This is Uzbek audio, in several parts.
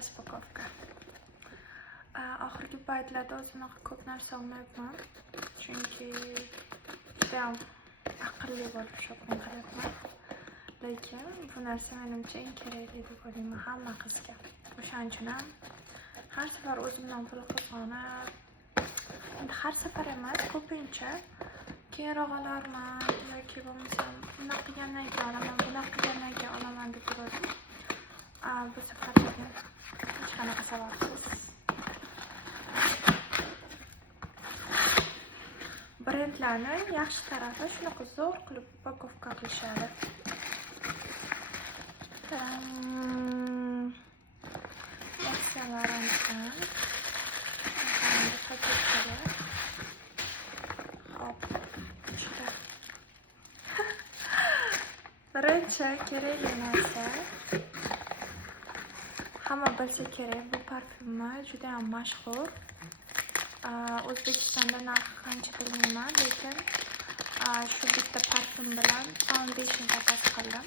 Raspakovka. Oxirgi paytlarda o'zimga ko'p narsa olmayapman. Chunki judayam aqlli bo'lib shopping qilyapman. Lekin bu narsa menimcha eng kerakli deb o'ylayman hamma qizga. O'shaning uchun ham har safar o'zimdan pul qozonib, endi har safar emas, ko'pincha keyinroq olarman yoki bo'lmasam bunaqa qilgandan keyin olaman, bunaqa qilgandan keyin olaman deb turdim. Bu safar lekin hech qanaqa sababsiz brendlarni yaxshi tarafi shunaqa zo'r qilib upakovka qilishadi. Eskilardan birinchi kerakli narsa, hamma bilsa kerak, bu parfyumni juda ham mashhur. O'zbekistonda narxi qancha bilmayman, lekin shu bitta parfyum bilan foundation zakaz qildim.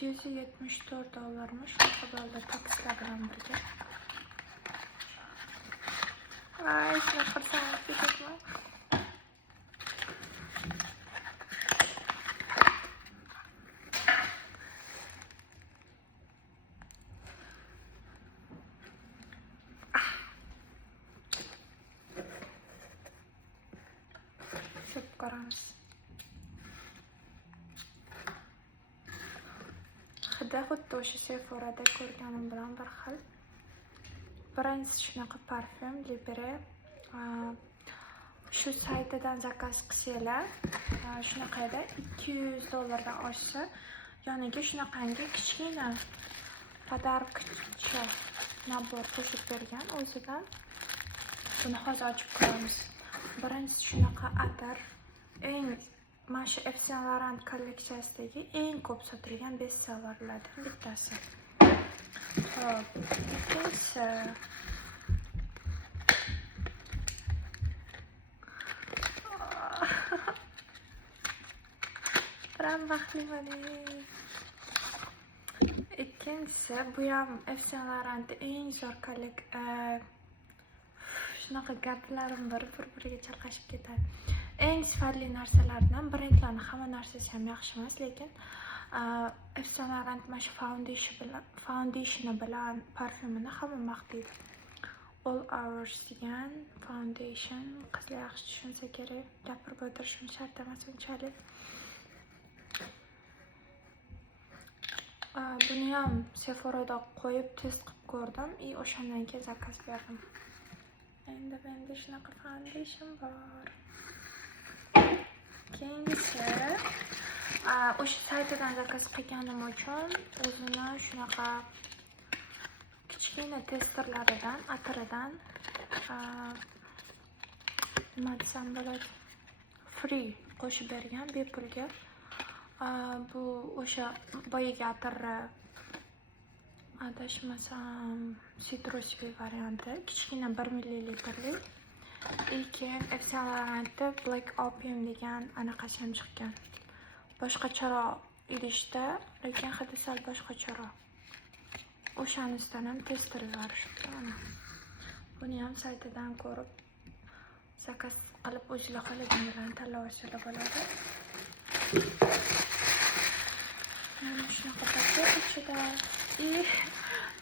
$274 shunaqa bo'ldi takslar bilan birga. Shunaqa qilsangiz ketman. Sepib ko'ramiz. Hidi xuddi o'sha Sephora'da ko'rganim bilan bir xil. Birinchisi shunaqa parfyum Libere. Shu saytidan zakaz qilsanglar, shunaqa edi, $200 dan oshsa, yoniga shunaqangi kichkina podarokcha nabor qo'shib bergan o'zidan. Buni hozir ochib ko'ramiz. Birinchisi shunaqa atir, mana shu Yves Saint Laurent kolleksiyasidagi eng ko'p sotilgan bestsellerlardan bittasi. Xo'p, ikkinchisi ikkinchisi bu ham Yves Saint Laurent eng zo'r shunaqa gaplarim bir-biriga chalqashib ketadi. Eng sifatli narsalardan brendlarning hamma narsasi ham yaxshi emas, lekin Yves Saint Laurent mana shu foundation bilan parfyumini hamma maqtaydi. All Hours degan foundation, qizlar yaxshi tushunsa kerak, gapirib o'tirishim shart emas unchalik. Buni ham Sephora'da qo'yib test qilib ko'rdim, o'shandan keyin zakaz berdim. Endi menda shunaqa foundation bor. Keyingisi o'sha saytidan zakaz qilganim uchun o'zini shunaqa kichkina testerlaridan, atiridan nima desam bo'ladi, free qo'shib bergan bepulga. Bu o'sha boyagi atirni adashmasam sitrusli varianti, kichkina 1 ml. Keyin Yves Saint Laurent'da Black Opium degan anaqasi ham chiqqan. Boshqacharoq idishda, lekin hidi sal boshqacharoq. O'shanisidan ham tester yuborishibdi mana. Buni ham saytidan ko'rib zakaz qilib o'zingizlar xohlaganlarni tanlab olsanglar bo'ladi. Mana shunaqa paket ichida.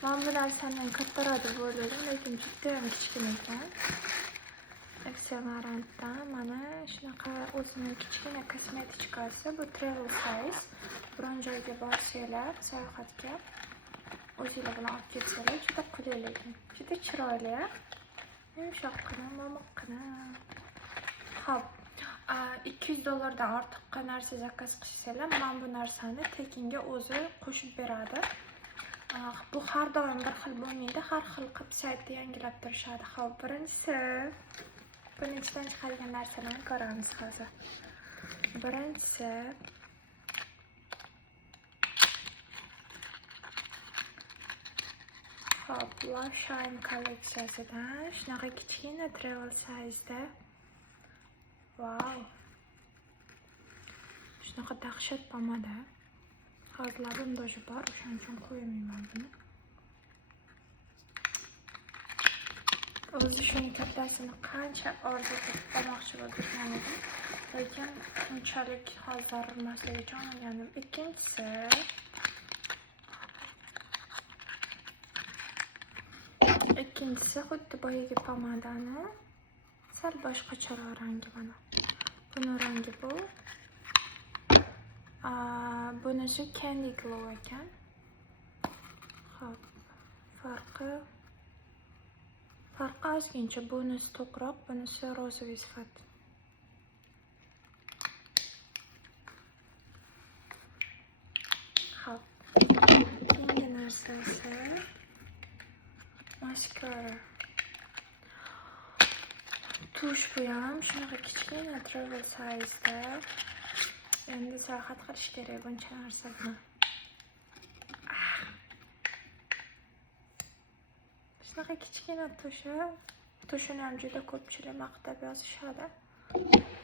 Men bu narsani kattaroq deb o'yladim, lekin juda ham kichkina ekan. Yves Saint Laurent'dan mana shunaqa o'zining kichkina kosmetichkasi, bu travel size. Biron joyga borsanglar, sayohatga o'zingizlar bilan olib ketsanglar, juda qulay, lekin juda chiroyli. Yumshoqqina, momiqqina. Xo'p, $200 dan ortiqqa narsa zakaz qilsanglar, men bu narsani tekinga o'zi qo'shib beradi. Bu har doim bir xil bo'lmaydi, har xil qilib saytni yangilab turishadi. Xo'p, birinchisi buni ichidan chiqargan narsalarni ko'ramiz hozir. Birinchisi Hop, Love Shine kolleksiyasidan shunaqa kichkina travel size'da. Wow. Shunaqa dahshat pomada. jihozlarim doji bor, o'shaning uchun qo'ymayman buni. O'zi shuni kattasini qancha orzu qilib olmoqchi bo'lgan edim, lekin unchalik hozir urmasligi uchun olganim. Ikkinchisi xuddi boyagi pomadani sal boshqacharoq rangi mana. Buni rangi bu. Bunisi Candy Glow ekan. Xo'p, farqi ozgincha. Bunisi to'qroq, bunisi rozoviy sifat. Xo'p, keyingi narsa esa maskara. Tush bu ham shunaqa kichkina travel size'da. Endi sayohat qilish kerak buncha narsa bilan. Shunaqa kichkina tushini ham juda ko'pchilik maqtab yozishadi.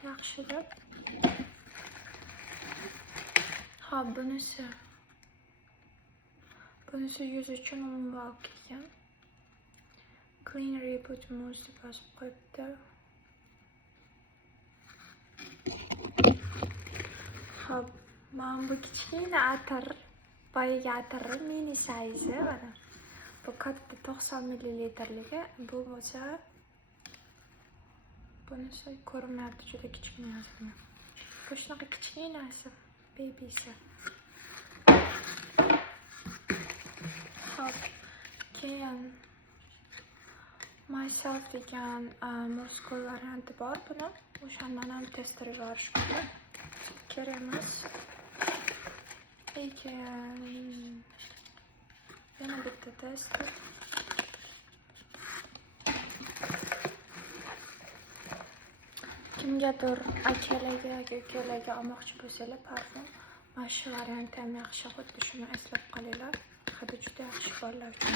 Yaxshi deb. Xo'p, bunisi yuz uchun umuman kelgan. Clean Reboot Mousse deb yozib qo'yibdi. Xo'p, men bu kichkina atir, boyagi atirni mini sayzi mana. Bu katta 90 ml. Bu bo'lsa bunisi ko'rinmayapti, juda kichkina yozilgan. Bu shunaqa kichkinasi, babysi. Xo'p, keyin Myself degan muskul varianti bor buni. O'shandan ham tester yuborish mumkin. Kerak emas. Keyin yana bitta tester. Kimgadir akalarga yoki ukalarga olmoqchi bo'lsanglar, parfum mana shu varianti ham yaxshi. Xuddi shuni eslab qolinglar. Hidi juda yaxshi bolalar uchun.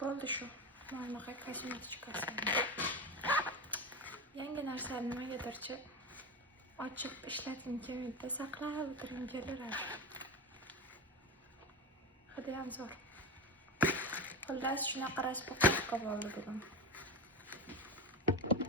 Bo'ldi shu. Mana kosmetikasi. Yangi narsani nimagadirchi ochib ishlating kelmaydi, saqlab o'tirib kelaveradi. Hidi ham zo'r. Xullas shunaqa rasboqqa bo'ldi bugun.